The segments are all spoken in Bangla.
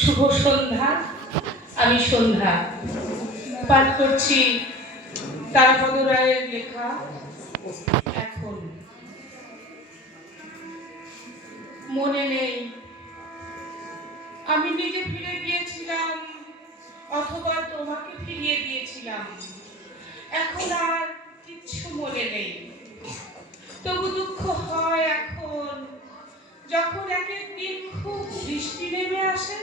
শুভ সন্ধ্যা। আমি সন্ধ্যা পাঠ করছি তারাপদ রায়ের লেখা এখন। মনে নেই আমি নিজে ফিরে গিয়েছিলাম অথবা তোমাকে ফিরিয়ে দিয়েছিলাম। এখন আর কিচ্ছু মনে নেই, তবু দুঃখ হয় এখন যখন এক একদিন খুব বৃষ্টি নেমে আসে,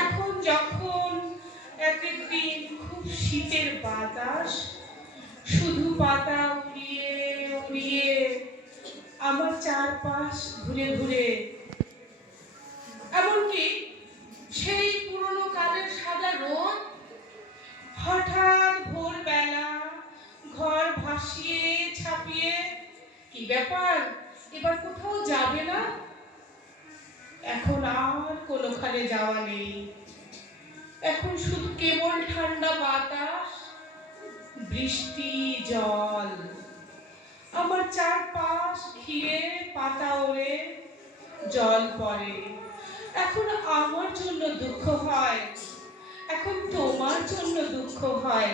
এখন যখন এক একদিন খুব শীতের বাতাস শুধু পাতা উড়িয়ে উড়িয়ে আমার চারপাশ ঘুরে ঘুরে। এমনকি সেই পুরনো কালের সাদা রোদ হঠাৎ ভোরবেলা ঘর ভাসিয়ে ছাপিয়ে, কি ব্যাপার এবার কোথাও যাবে না? এখন আর কোনোখানে যাওয়া নেই, এখন শুধু কেবল ঠান্ডা বাতাস, বৃষ্টি, জল। আমার চারপাশ ঘিরে পাতা ওড়ে, জল পড়ে। এখন আমার জন্য দুঃখ হয়, এখন তোমার জন্য দুঃখ হয়।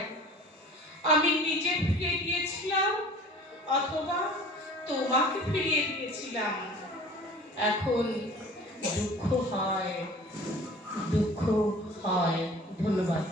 আমি নিজে ফিরে গিয়েছিলাম অথবা তোমাকে ফিরিয়ে দিয়েছিলাম। এখন দুঃখ হয়, দুঃখ হয়। ধন্যবাদ।